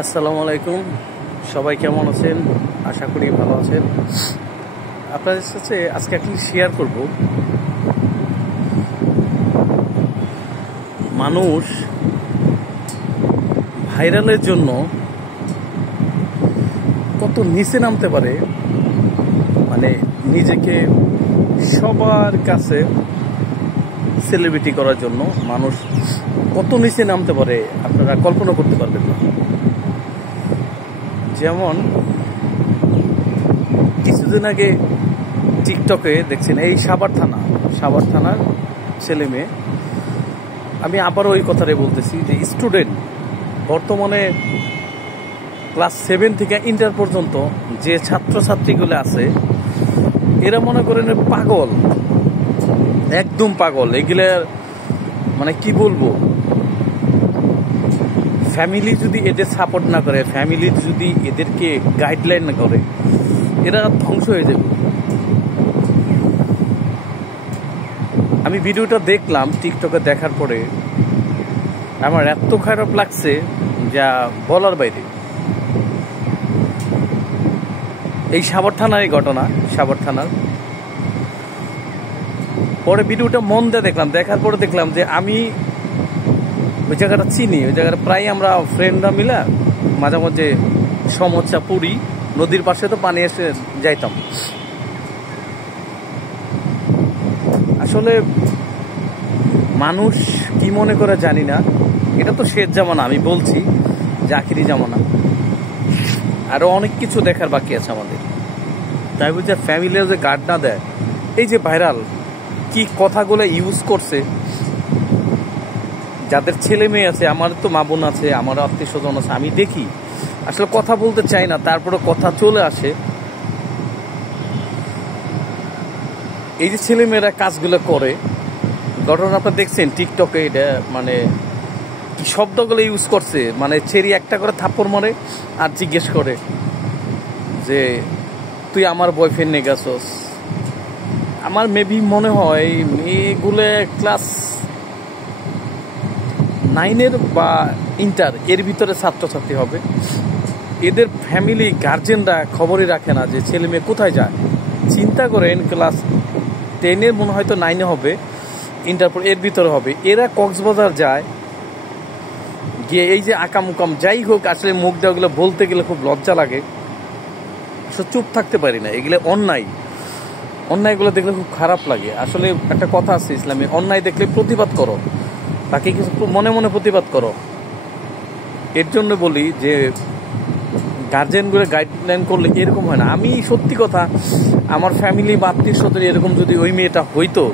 আসসালামু আলাইকুম। সবাই কেমন আছেন? আশা করি ভালো আছেন। আপনাদের সাথে আজকে একটি শেয়ার করব। মানুষ ভাইরালের জন্য কত নিচে নামতে পারে, মানে নিজেকে সবার কাছে সেলিব্রিটি করার জন্য মানুষ কত নিচে নামতে পারে আপনারা কল্পনা করতে পারবেন না। যেমন কিছুদিন আগে টিকটকে দেখছেন এই সাভার থানার ছেলে মেয়ে, আমি আবারও ওই কথাটাই বলতেছি যে স্টুডেন্ট বর্তমানে ক্লাস 7 থেকে ইন্টার পর্যন্ত যে ছাত্রছাত্রীগুলো আছে এরা মনে করেন পাগল, একদম পাগল। এগুলার মানে কি বলবো, ফ্যামিলি যদি এদের সাপোর্ট না করে, ফ্যামিলি যদি এদেরকে গাইডলাইন না করে, এরা ধ্বংস হয়ে যাবে। আমি ভিডিওটা দেখলাম টিকটকে, দেখার পরে আমার এত খারাপ লাগছে যা বলার বাইরে। এই সাভার থানার এই ঘটনা, সাভার থানার পরে ভিডিওটা মন দিয়ে দেখলাম, দেখার পরে দেখলাম যে আমি ওই জায়গাটা চিনি। ওই জায়গাটা প্রায় আমরা ফ্রেন্ডরা মিলে মাঝে মাঝে সমস্যা পুরি নদীর পাশে তো পানি এসে যাইতাম। আসলে মানুষ কি মনে করে জানি না, এটা তো শেষ জামানা, আমি বলছি যে আখিরি জামানা, আরো অনেক কিছু দেখার বাকি আছে আমাদের। তাই বুঝে ফ্যামিলি যে গার্ড না দেয়, এই যে ভাইরাল কি কথাগুলো ইউজ করছে, যাদের ছেলে মেয়ে আছে, আমার তো মা বোন আছে, আমার আত্মীয় স্বজন আছে, আমি দেখি আসলে কথা বলতে চাই না, তারপরে কথা চলে আসে। এই যে ছেলে মেয়েরা কাজগুলো করে, ঘটনা আপনারা দেখছেন টিকটকে, এটা মানে কি শব্দগুলো ইউজ করছে, মানে ছেড়ি একটা করে থাপ্পড় মারে আর জিজ্ঞেস করে যে তুই আমার বয়ফ্রেন্ড নিয়ে গেছস। আমার মেবি মনে হয় মেয়েগুলো ক্লাস 9 বা ইন্টার এর ভিতরে ছাত্রছাত্রী হবে। এদের ফ্যামিলি গার্জেনরা খবরই রাখে না যে ছেলে মেয়ে কোথায় যায়। চিন্তা করেন, ক্লাস 10 মনে হয়তো 9 হবে, ইন্টার পর এর ভিতরে হবে, এরা কক্সবাজার যায় গিয়ে এই যে আকাম যাই হোক, আসলে মুখ দেওয়াগুলো বলতে গেলে খুব লজ্জা লাগে, চুপ থাকতে পারি না। এগুলো অন্যায়গুলো দেখলে খুব খারাপ লাগে। আসলে একটা কথা আছে ইসলামে, অন্যায় দেখলে প্রতিবাদ করো, তাকে কিছু মনে মনে প্রতিবাদ করো। এর জন্য বলি যে গার্জেনগুলো গাইডলাইন করলে এরকম হয় না। আমি সত্যি কথা, আমার ফ্যামিলি বা আত্মীয় স্বজন এরকম যদি ওই মেয়েটা হইতো,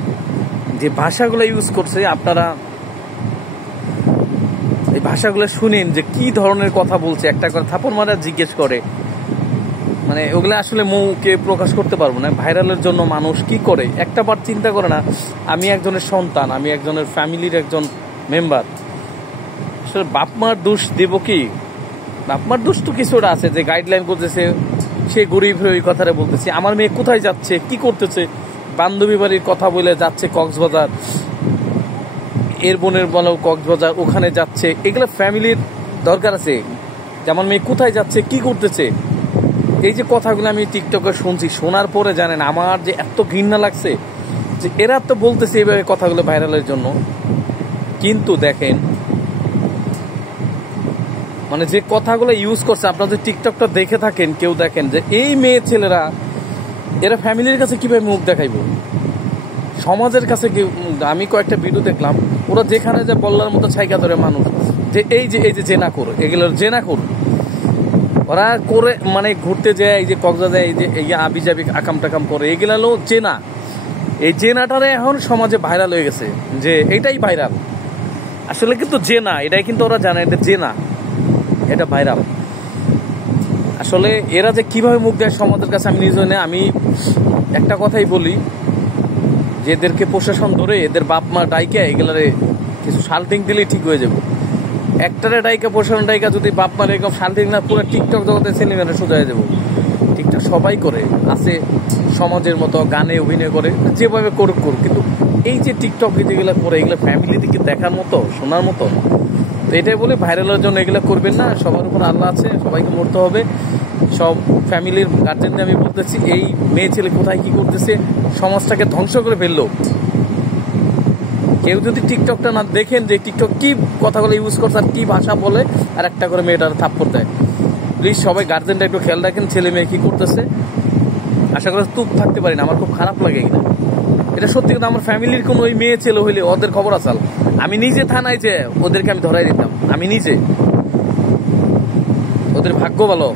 যে ভাষাগুলো ইউজ করছে, আপনারা এই ভাষাগুলো শুনেন যে কি ধরনের কথা বলছে, একটা করে থাপড় মারা জিজ্ঞেস করে, মানে ওগুলো আসলে মুখে প্রকাশ করতে পারবো না। ভাইরালের জন্য মানুষ কি করে একটা বার চিন্তা করে না, আমি একজনের সন্তান, আমি একজনের ফ্যামিলির একজন মেম্বার, আসলে বাপ মার দোষ দেব কি? বাপ মার দোষ তো কিছুটা আছে, যে গাইডলাইন করতেছে, সে গরিব হয়ে ওই কথাটা বলতেছে। আমার মেয়ে কোথায় যাচ্ছে, কি করতেছে, বান্ধবী বাড়ির কথা বলে যাচ্ছে কক্সবাজার, এর বোনের বলো কক্সবাজার, ওখানে যাচ্ছে, এগুলো ফ্যামিলির দরকার আছে যে আমার মেয়ে কোথায় যাচ্ছে, কি করতেছে। এই যে কথাগুলো আমি টিকটকে শুনছি, শোনার পরে জানেন আমার যে এত ঘৃণা লাগছে যে এরা তো বলতেছে এইভাবে কথাগুলো ভাইরালের জন্য। কিন্তু দেখেন, মানে যে কথাগুলো ইউজ করছে, আপনারা যদি টিকটকটা দেখে থাকেন, কেউ দেখেন যে এই মেয়ে ছেলেরা এরা ফ্যামিলির কাছে কিভাবে মুখ দেখাইব, সমাজের কাছে কি। আমি কয়েকটা ভিডিও দেখলাম, ওরা যেখানে যে বল্লার মতো ছাইকা ধরে মানুষ, যে এই যে জেনা করো, এগুলোর জেনা করো, ওরা করে মানে ঘুরতে যায়, এই যে কক্সবাজার এই যে এই আবি জাবি আকাম টাকাম করে, এগুলো হলো জেনা। এই জেনাটারে এখন সমাজে ভাইরাল হয়ে গেছে, যে এটাই ভাইরাল। আসলে কিন্তু জেনা, এটাই কিন্তু ওরা জানে এটা জেনা, এটা ভাইরাল। আসলে এরা যে কিভাবে মুখ দেয় সমাজের কাছে, আমি নিজে না, আমি একটা কথাই বলি যে এদেরকে প্রশাসন ধরে এদের বাপ মা ডাইকা এগুলারে কিছু শাল্টিং দিলেই ঠিক হয়ে যাবে। একটারে ডাইকা, প্রশাসন ডাইকা যদি বাপ মার এরকম শাল্টিং না, পুরো টিকটক জগতে ছেলেমেয়েরা সোজা হয়ে যাবো। টিকটক সবাই করে আছে, সমাজের মতো গানে অভিনয় করে, যেভাবে করুক, কিন্তু এই যে টিকটক যেগুলো করে, এগুলো ফ্যামিলি দিকে দেখার মতো, শোনার মতো। এটাই বলে ভাইরালের জন্য এগুলো করবেন না। সবার উপর আল্লাহ আছে, সবাইকে মরতে হবে। সব ফ্যামিলির গার্জেনদের আমি বলতেছি, এই মেয়ে ছেলে কোথায় কি করতেছে, সমাজটাকে ধ্বংস করে ফেললো। কেউ যদি টিকটকটা না দেখেন যে টিকটক কি কথাগুলো ইউজ করছে আর কি ভাষা বলে, আর একটা করে মেয়েটার থাপ্পড় দেয়। প্লিজ সবাই গার্জেনটা একটু খেয়াল রাখেন, ছেলে মেয়ে কি করতেছে। আশা করি চুপ থাকতে পারি না, আমার খুব খারাপ লাগে কিনা এটা সত্যি কথা। আমার ফ্যামিলির কোনো ওই মেয়ে ছেলে হইলে ওদের খবর আসাল, আমি নিজে থানায় যে ওদেরকে আমি ধরাই দিতাম, আমি নিজে। ওদের ভাগ্য ভালো।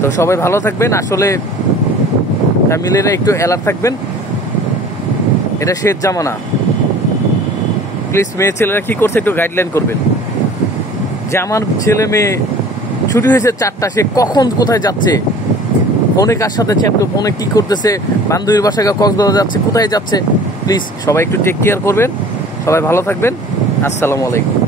তো সবাই ভালো থাকবেন। আসলে ফ্যামিলিরা একটু অ্যালার্ট থাকবেন, এটা শেষ জামানা। প্লিজ মেয়ে ছেলেরা কি করছে একটু গাইডলাইন করবেন, যে আমার ছেলে মেয়ে ছুটি হয়েছে 4টা, সে কখন কোথায় যাচ্ছে, ফোনে কার সাথে চ্যাট, ফোনে কি করতেছে, বান্ধবীর বাসায় কক্সবাজার যাচ্ছে, কোথায় যাচ্ছে। প্লিজ সবাই একটু টেক কেয়ার করবেন। সবাই ভালো থাকবেন। আসসালামু আলাইকুম।